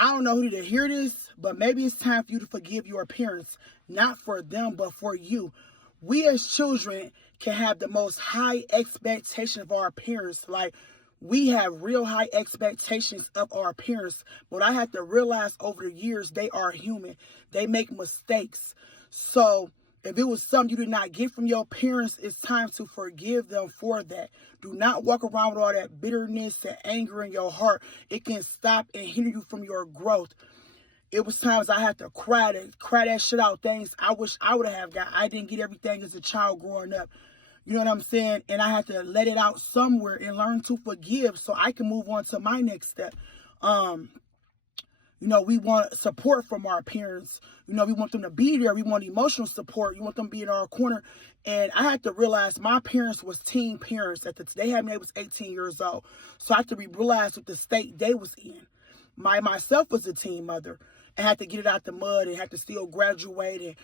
I don't know who to hear this, but maybe it's time for you to forgive your parents, not for them, but for you. We as children can have the most high expectation of our parents. Like, we have real high expectations of our parents, but I have to realize over the years they are human. They make mistakes. So if it was something you did not get from your parents, it's time to forgive them for that. Do not walk around with all that bitterness and anger in your heart. It can stop and hinder you from your growth. It was times I had to cry that shit out. Things I wish I would have got. I didn't get everything as a child growing up. You know what I'm saying? And I had to let it out somewhere and learn to forgive so I can move on to my next step. We want support from our parents. We want them to be there. We want emotional support. You want them to be in our corner. And I had to realize my parents was teen parents. They had me, I was 18 years old. So I had to realize what the state they was in. Myself was a teen mother and had to get it out the mud and had to still graduate and,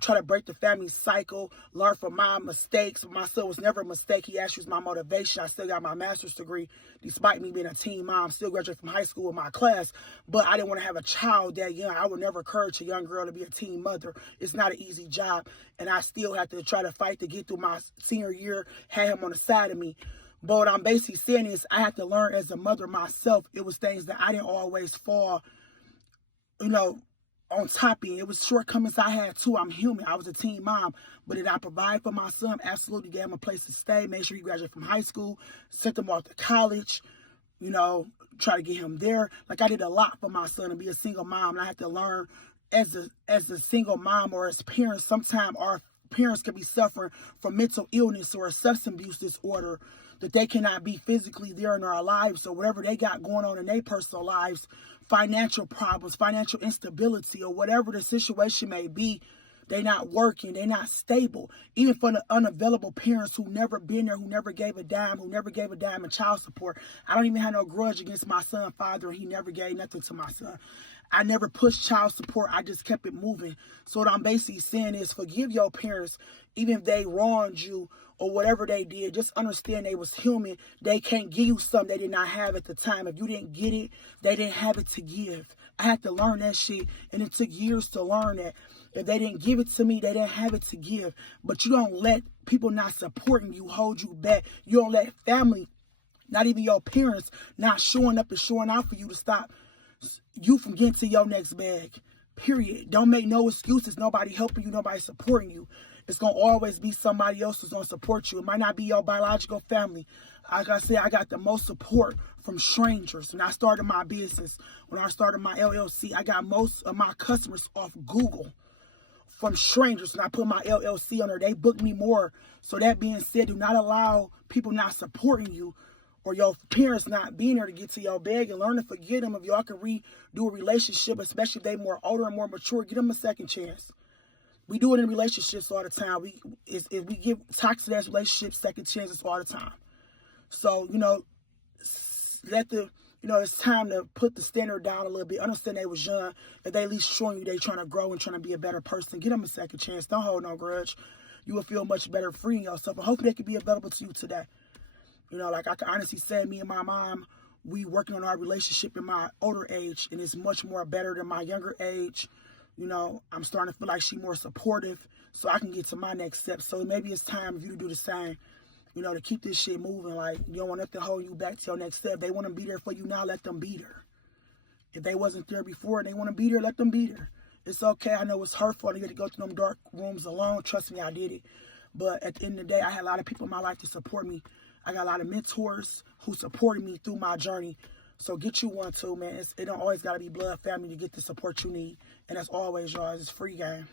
try to break the family cycle, learn from my mistakes. My son was never a mistake. He actually was my motivation. I still got my master's degree, despite me being a teen mom, still graduated from high school with my class. But I didn't want to have a child that young. I would never encourage a young girl to be a teen mother. It's not an easy job. And I still had to try to fight to get through my senior year, had him on the side of me. But what I'm basically saying is I had to learn as a mother myself. It was things that I didn't always fall, on top of it. It was shortcomings I had too. I'm human. I was a teen mom. But did I provide for my son? Absolutely. Gave him a place to stay. Made sure he graduated from high school. Sent him off to college. Try to get him there. Like, I did a lot for my son to be a single mom. And I had to learn as a single mom or as parents, sometimes our parents can be suffering from mental illness or a substance abuse disorder, that they cannot be physically there in our lives. So whatever they got going on in their personal lives, financial problems, financial instability, or whatever the situation may be, they not working, they not stable. Even for the unavailable parents who never been there, who never gave a dime in child support. I don't even have no grudge against my son's father. He never gave nothing to my son. I never pushed child support. I just kept it moving. So what I'm basically saying is forgive your parents, even if they wronged you or whatever they did. Just understand they was human. They can't give you something they did not have at the time. If you didn't get it, they didn't have it to give. I had to learn that shit, and it took years to learn that. If they didn't give it to me, they didn't have it to give. But you don't let people not supporting you hold you back. You don't let family, not even your parents, not showing up and showing out for you to stop you from getting to your next bag. Period. Don't make no excuses. Nobody helping you. Nobody supporting you. It's going to always be somebody else who's going to support you. It might not be your biological family. Like I said, I got the most support from strangers. When I started my business, when I started my LLC, I got most of my customers off Google from strangers. And I put my LLC on there. They booked me more. So that being said, do not allow people not supporting you or your parents not being there to get to your bag, and learn to forgive them. If y'all can redo a relationship, especially if they more older and more mature, give them a second chance. We do it in relationships all the time. We give toxic ass relationships second chances all the time. So, it's time to put the standard down a little bit. Understand they was young. If they at least showing you they trying to grow and trying to be a better person, give them a second chance. Don't hold no grudge. You will feel much better freeing yourself. And hopefully they can be available to you today. Like I can honestly say, me and my mom, we working on our relationship in my older age, and it's much more better than my younger age. I'm starting to feel like she's more supportive, so I can get to my next step. So maybe it's time for you to do the same, to keep this shit moving. Like, you don't want nothing to hold you back to your next step. They want to be there for you now, let them be there. If they wasn't there before and they want to be there, let them be there. It's okay. I know it's hurtful to get to go to them dark rooms alone. Trust me, I did it. But at the end of the day, I had a lot of people in my life to support me. I got a lot of mentors who supported me through my journey. So get you one too, man. It don't always got to be blood family to get the support you need. And as always, y'all, it's free game.